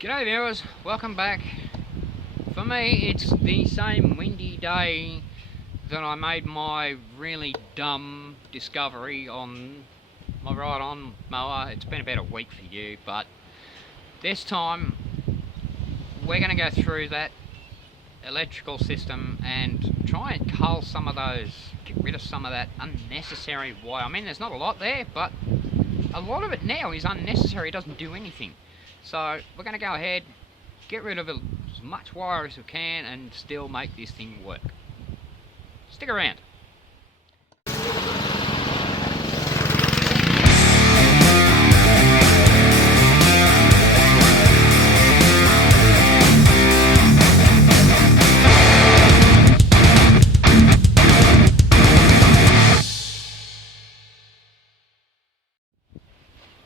G'day viewers, welcome back. For me it's the same windy day that I made my really dumb discovery on my ride on mower. It's been about a week for you, but this time we're going to go through that electrical system and try and cull some of those, get rid of some of that unnecessary wire. I mean, there's not a lot there, but a lot of it now is unnecessary. It doesn't do anything. So we're going to go ahead, get rid of as much wire as we can and still make this thing work. Stick around.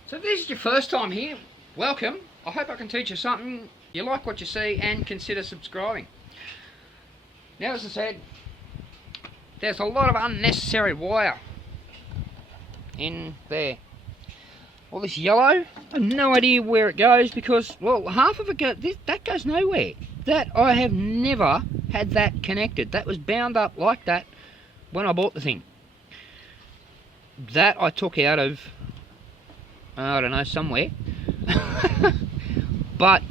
So if this is your first time here, welcome. I hope I can teach you something, you like what you see, and consider subscribing. Now, as I said, there's a lot of unnecessary wire in there. All this yellow, I have no idea where it goes because, well, half of it that goes nowhere. That, I have never had that connected. That was bound up like that when I bought the thing. That I took out of, I don't know, somewhere. But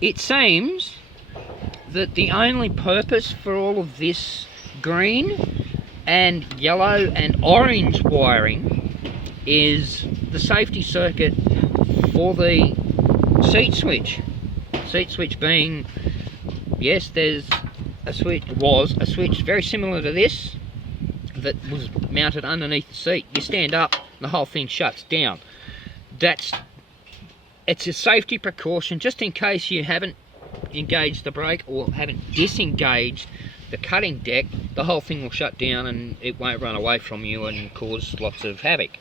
it seems that the only purpose for all of this green and yellow and orange wiring is the safety circuit for the seat switch. Seat switch being, yes, there's a switch, was a switch very similar to this that was mounted underneath the seat. You stand up, the whole thing shuts down. It's a safety precaution just in case you haven't engaged the brake or haven't disengaged the cutting deck. The whole thing will shut down and it won't run away from you and cause lots of havoc.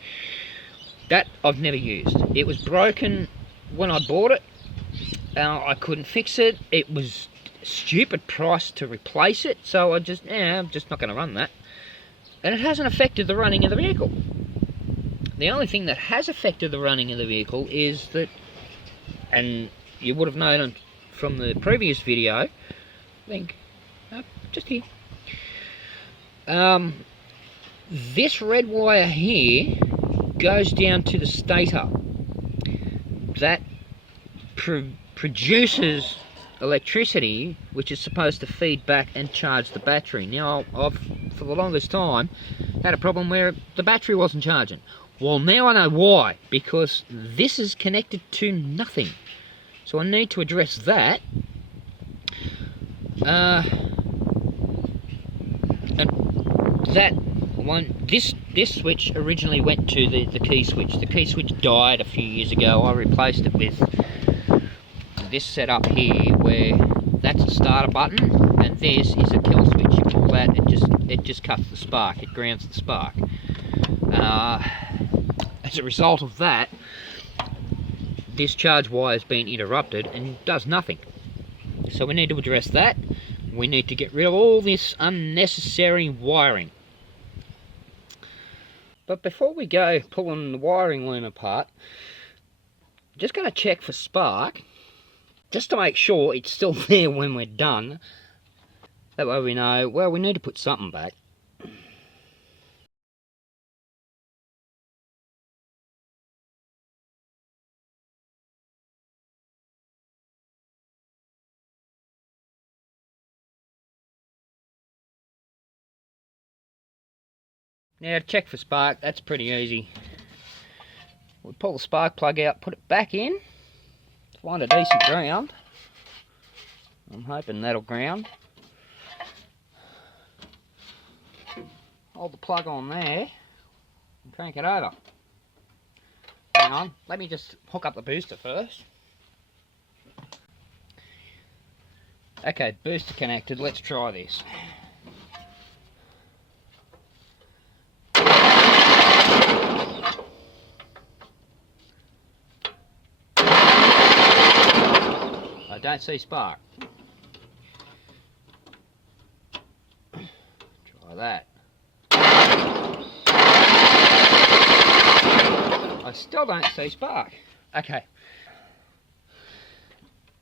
That I've never used. It was broken when I bought it. I couldn't fix it. It was a stupid price to replace it, so I'm just not going to run that. And it hasn't affected the running of the vehicle. The only thing that has affected the running of the vehicle is that, and you would have known from the previous video, I think, just here, this red wire here goes down to the stator. That produces electricity, which is supposed to feed back and charge the battery. Now, I've, for the longest time, had a problem where the battery wasn't charging. Well, now I know why, because this is connected to nothing. So I need to address that. And that one, this switch originally went to the key switch. The key switch died a few years ago. I replaced it with this setup here, where that's a starter button, and this is a kill switch. You pull that, it just cuts the spark. It grounds the spark. As a result of that, this charge wire has been interrupted and does nothing. So we need to address that. We need to get rid of all this unnecessary wiring. But before we go pulling the wiring loom apart, I'm just going to check for spark, just to make sure it's still there when we're done. That way we know, well, we need to put something back. Now, to check for spark, that's pretty easy. We pull the spark plug out, put it back in, find a decent ground. I'm hoping that'll ground. Hold the plug on there and crank it over. Hang on, let me just hook up the booster first. Okay, booster connected, let's try this. I don't see spark. Try that. I still don't see spark. Okay.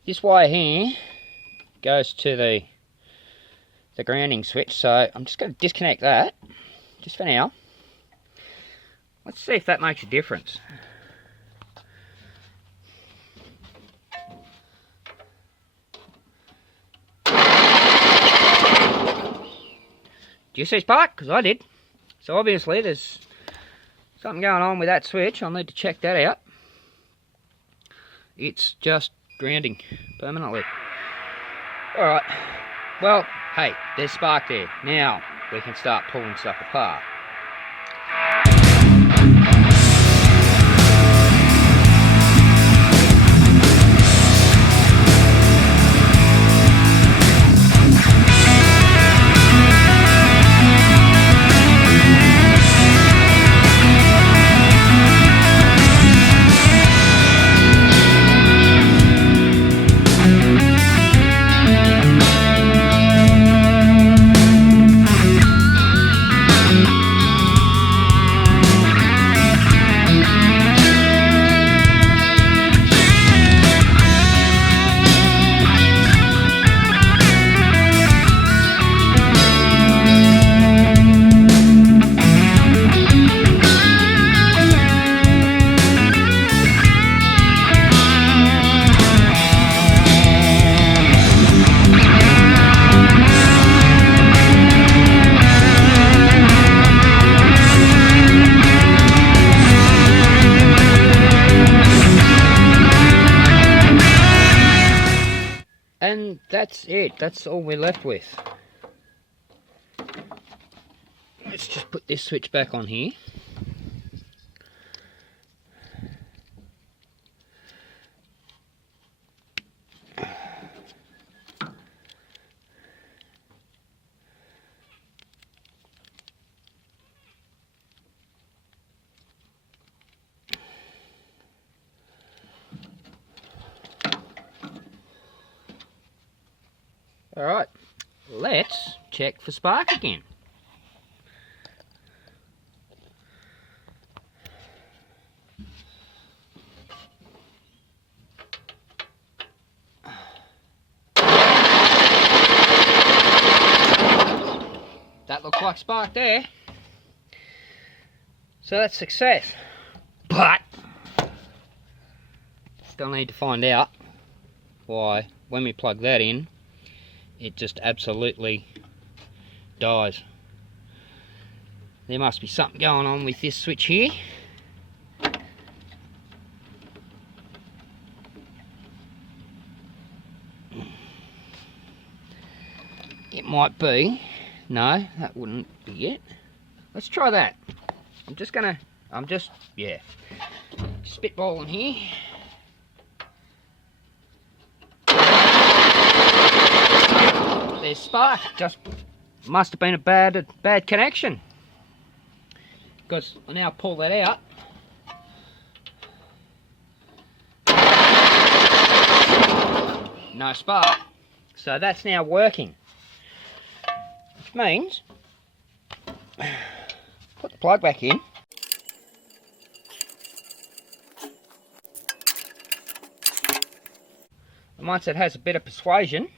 This wire here goes to the grounding switch, so I'm just going to disconnect that just for now. Let's see if that makes a difference. Do you see spark? Because I did. So obviously there's something going on with that switch. I'll need to check that out. It's just grounding permanently. Alright, well, hey, there's spark there. Now we can start pulling stuff apart. And that's it, that's all we're left with. Let's just put this switch back on here. Alright, let's check for spark again. That looks like spark there. So that's success. But still need to find out why when we plug that in it just absolutely dies. There must be something going on with this switch here. It might be. No, that wouldn't be it. Let's try that. Yeah, spitballing here. There's spark. Just must have been a bad connection. Because I now pull that out. No spark. So that's now working. Which means put the plug back in. And once it has a bit of persuasion,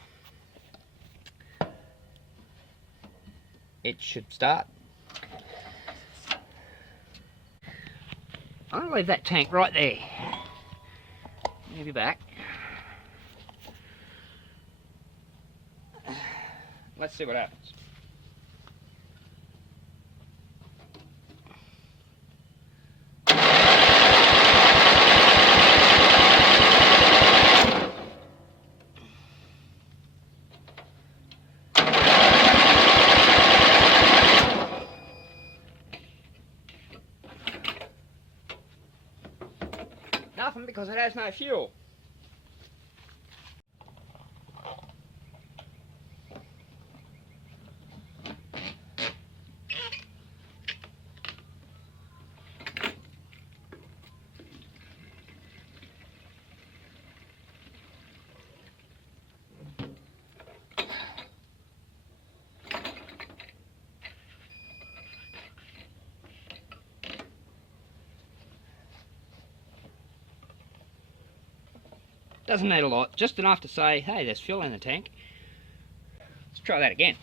it should start. I'm going to leave that tank right there. Move you back. Let's see what happens. Nothing, because it has no fuel. Doesn't need a lot, just enough to say, hey, there's fuel in the tank. Let's try that again.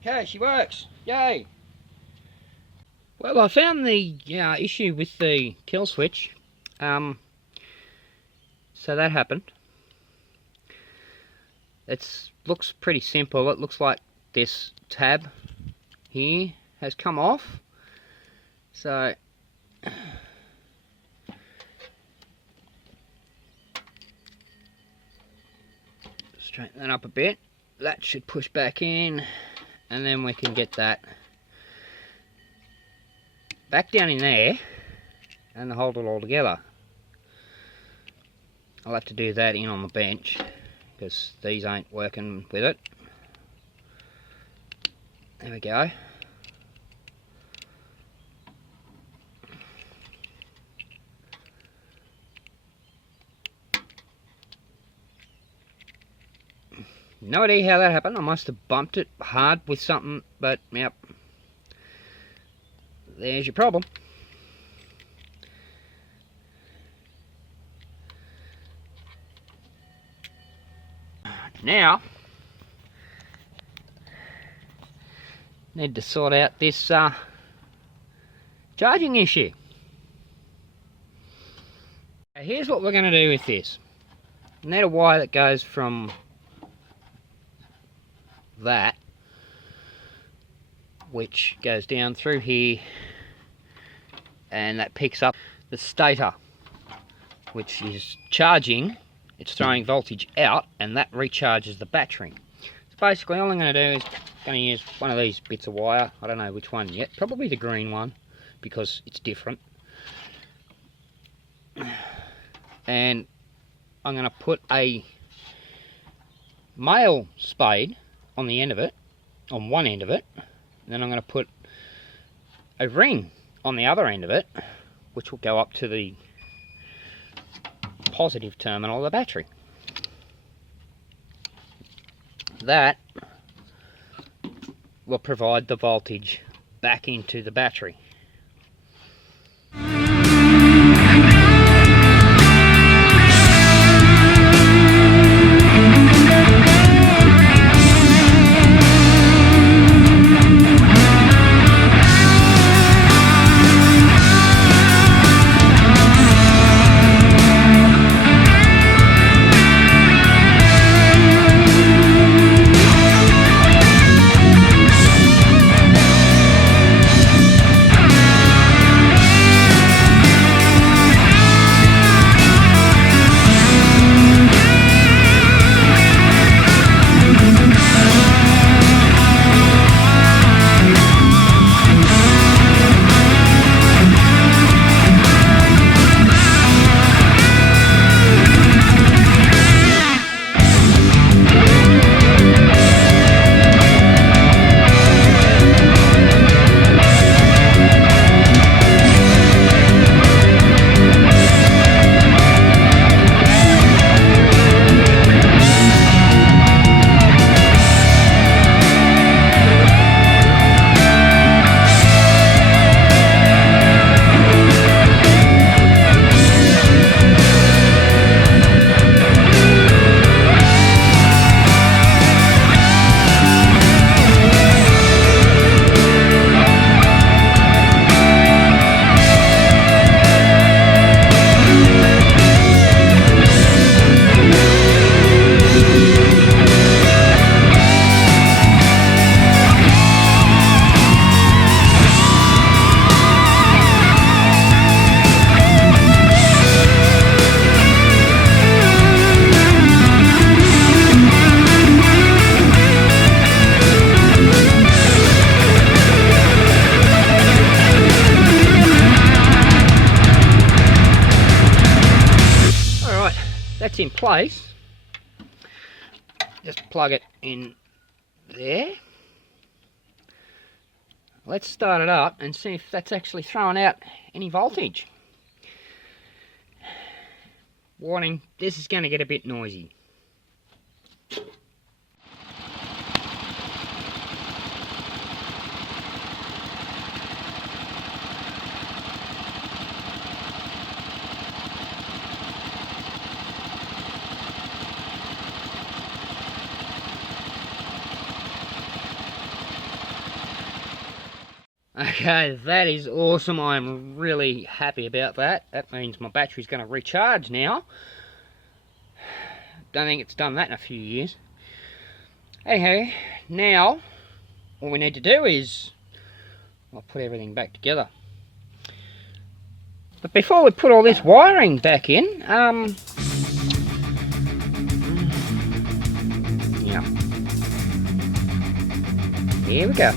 Okay, she works. Yay! Well, I found the issue with the kill switch. So that happened. It looks pretty simple. It looks like this tab here has come off. So straighten that up a bit. That should push back in, and then we can get that back down in there and hold it all together. I'll have to do that in on the bench because these ain't working with it. There we go. No idea how that happened. I must have bumped it hard with something, but yep. There's your problem. Now, need to sort out this charging issue. Here's what we're going to do with this. Need a wire that goes from that, which goes down through here, and that picks up the stator, which is charging. It's throwing voltage out, and that recharges the battery. So basically all I'm going to do is going to use one of these bits of wire. I don't know which one yet, probably the green one because it's different, and I'm going to put a male spade on the end of it, on one end of it, and then I'm going to put a ring on the other end of it, which will go up to the positive terminal of the battery. That will provide the voltage back into the battery. it's in place, just plug it in there. Let's start it up and see if that's actually throwing out any voltage. Warning, this is going to get a bit noisy. Okay, that is awesome. I'm really happy about that. That means my battery's going to recharge now. Don't think it's done that in a few years. Anyhow, now all we need to do is I'll put everything back together. But before we put all this wiring back in, yeah, here we go.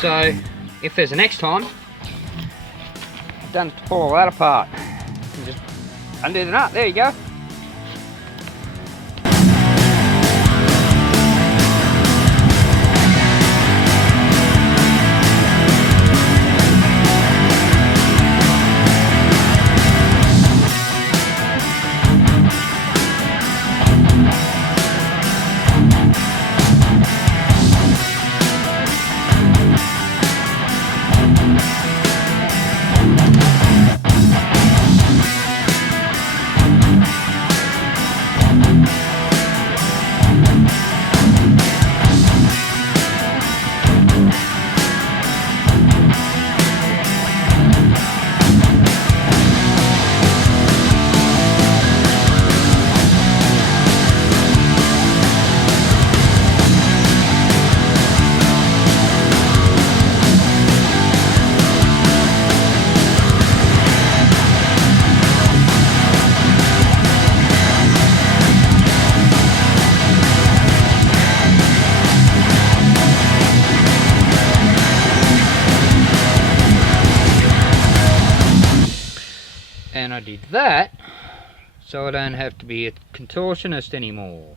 So if there's a next time, I've done to pull all that apart. And just undo the nut, there you go. And I did that so I don't have to be a contortionist anymore.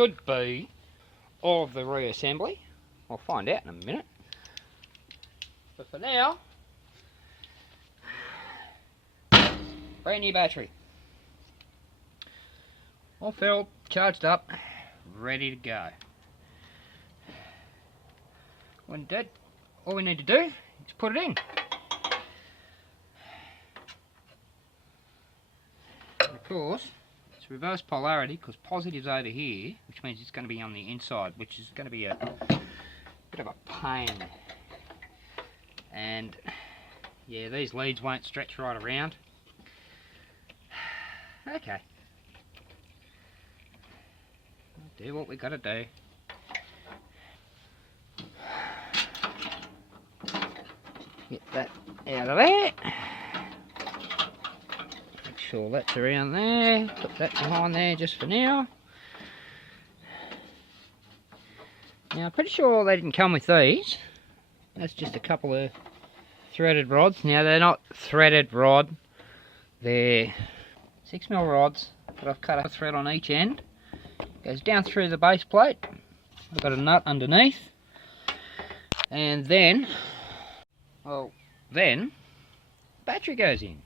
should be all of the reassembly. We'll find out in a minute. But for now, brand new battery. All filled, charged up, ready to go. When dead, all we need to do is put it in. And of course, it's reverse polarity because positive's over here, which means it's going to be on the inside, which is going to be a bit of a pain. And yeah, these leads won't stretch right around. Okay. Do what we gotta do. Get that out of there. Make sure that's around there. Put that behind there just for now. Now I'm pretty sure they didn't come with these. That's just a couple of threaded rods. Now they're not threaded rod. They're 6mm rods, but I've cut a thread on each end. Goes down through the base plate. I've got a nut underneath. And then, well, then, battery goes in.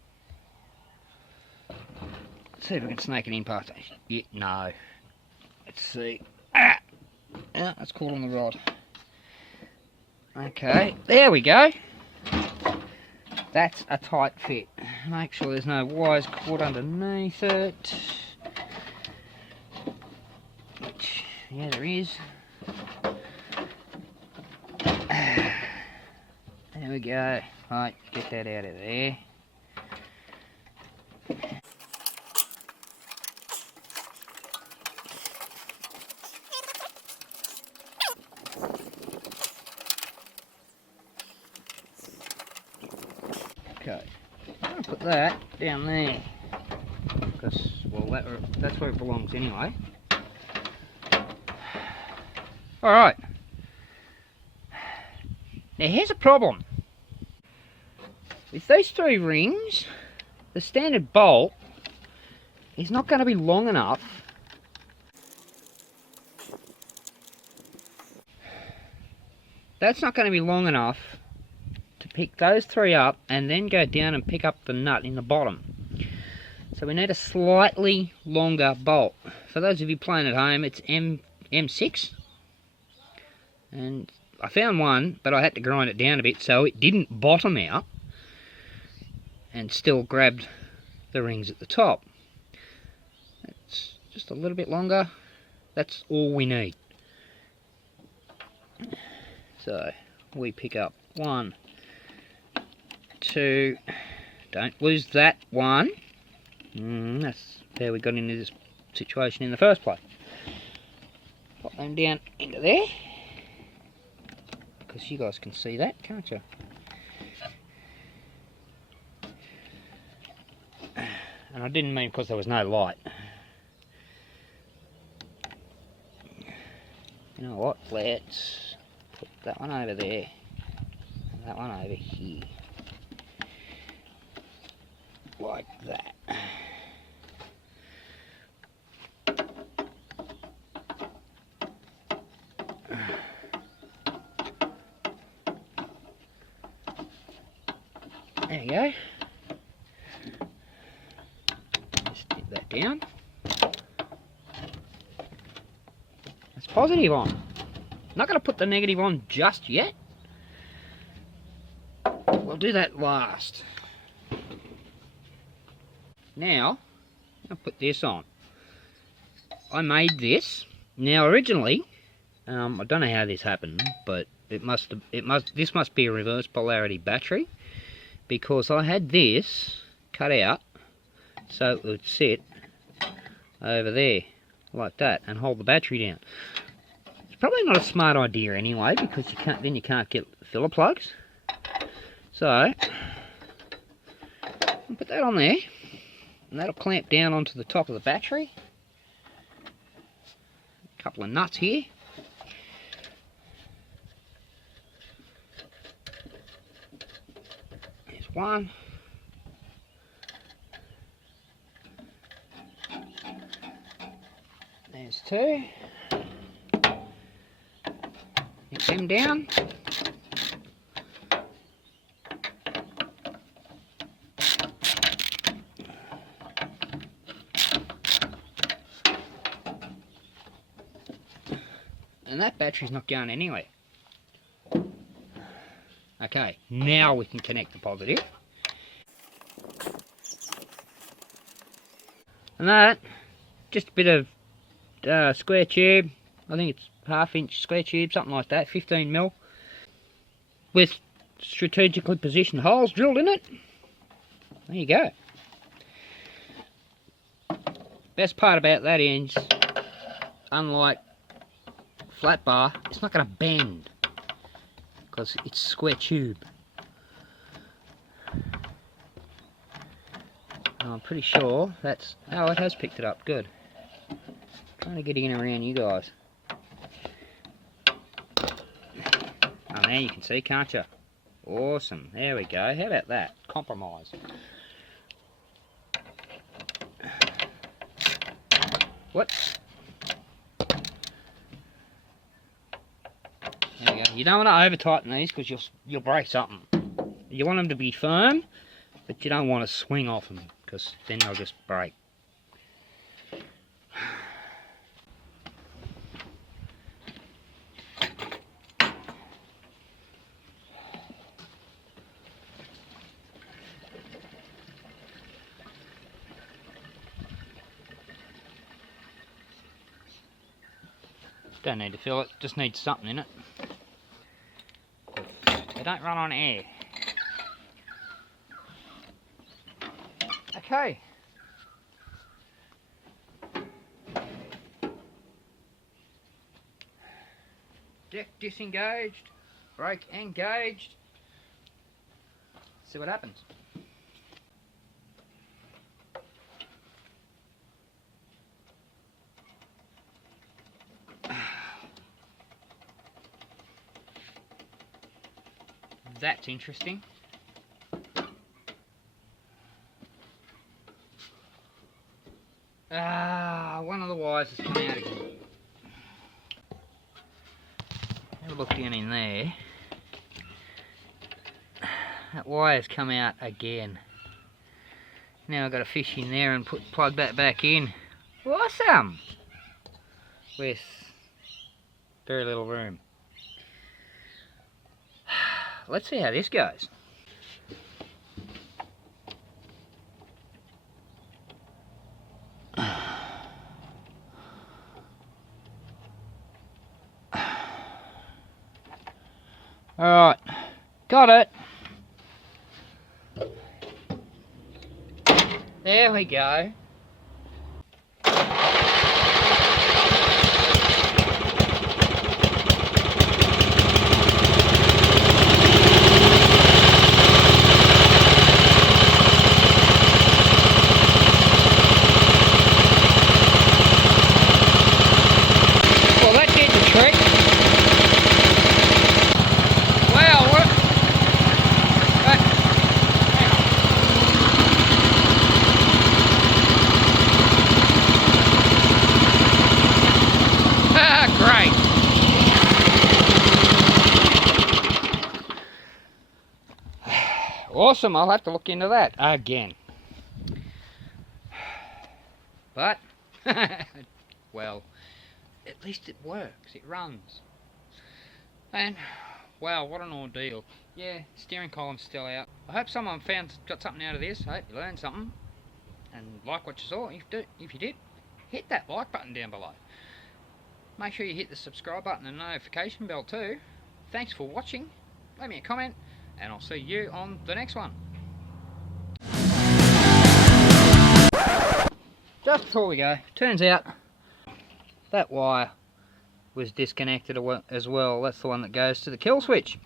Let's see if we can snake it in past it. Yeah, no. Let's see. Ah! Yeah, that's caught on the rod. Okay, there we go. That's a tight fit. Make sure there's no wires caught underneath it. Which, yeah, there is. There we go. Right, get that out of there. Okay, I'm going to put that down there because, well, that's where it belongs anyway. Alright, now here's a problem. With these three rings, the standard bolt is not going to be long enough to pick those three up and then go down and pick up the nut in the bottom. So we need a slightly longer bolt. For those of you playing at home, it's M6. And I found one, but I had to grind it down a bit so it didn't bottom out and still grabbed the rings at the top. It's just a little bit longer. That's all we need. So we pick up 1, 2, don't lose that one. That's how we got into this situation in the first place. Pop them down into there, because you guys can see that, can't you? And I didn't mean because there was no light. You know what, let's put that one over there and that one over here, like that. There you go. Just dip that down. That's positive on. Not going to put the negative on just yet. We'll do that last. Now, I'll put this on. I made this. Now, originally, I don't know how this happened, but this must be a reverse polarity battery, because I had this cut out so it would sit over there like that and hold the battery down. It's probably not a smart idea anyway, because you can't get filler plugs. So I'll put that on there, and that'll clamp down onto the top of the battery. A couple of nuts here. There's one. There's two. them down. And that battery's not going anywhere. Okay, now we can connect the positive. And that, just a bit of square tube. I think it's 1/2 inch square tube, something like that, 15mm. With strategically positioned holes drilled in it. There you go. Best part about that is, unlike flat bar, it's not going to bend because it's square tube. And I'm pretty sure that's... oh, it has picked it up, good. Trying to get in around you guys. Oh, now you can see, can't you? Awesome, there we go. How about that? Compromise. What? There we go. You don't want to over tighten these because you'll break something. You want them to be firm, but you don't want to swing off them because then they'll just break. Don't need to fill it, just needs something in it. They don't run on air. Okay. Deck disengaged, brake engaged. See what happens. That's interesting. One of the wires has come out again. Have a look down in there. That wire's come out again. Now I've got to fish in there and plug that back in. Awesome! With very little room. Let's see how this goes. Alright, got it. There we go. Awesome, I'll have to look into that again. But, well, at least it works, it runs. And, wow, what an ordeal. Yeah, steering column's still out. I hope someone got something out of this. I hope you learned something. And like what you saw. If you did, hit that like button down below. Make sure you hit the subscribe button and notification bell too. Thanks for watching. Leave me a comment. And I'll see you on the next one. Just before we go, turns out that wire was disconnected as well. That's the one that goes to the kill switch.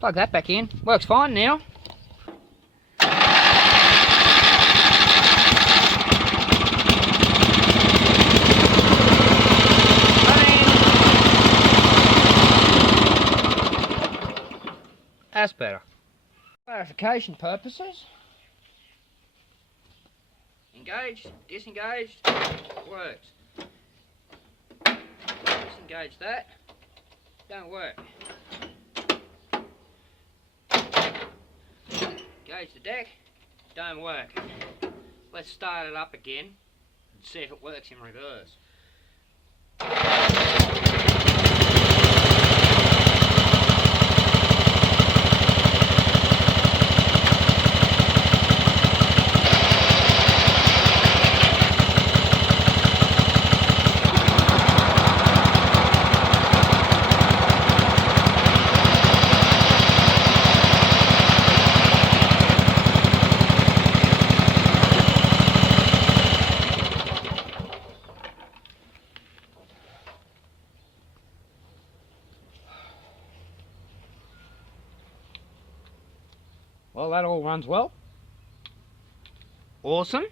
Plug that back in. Works fine now. That's better. Clarification purposes. Engaged, disengaged, works. Disengage that. Don't work. Gauge the deck, don't work. Let's start it up again and see if it works in reverse. Well, that all runs well. Awesome.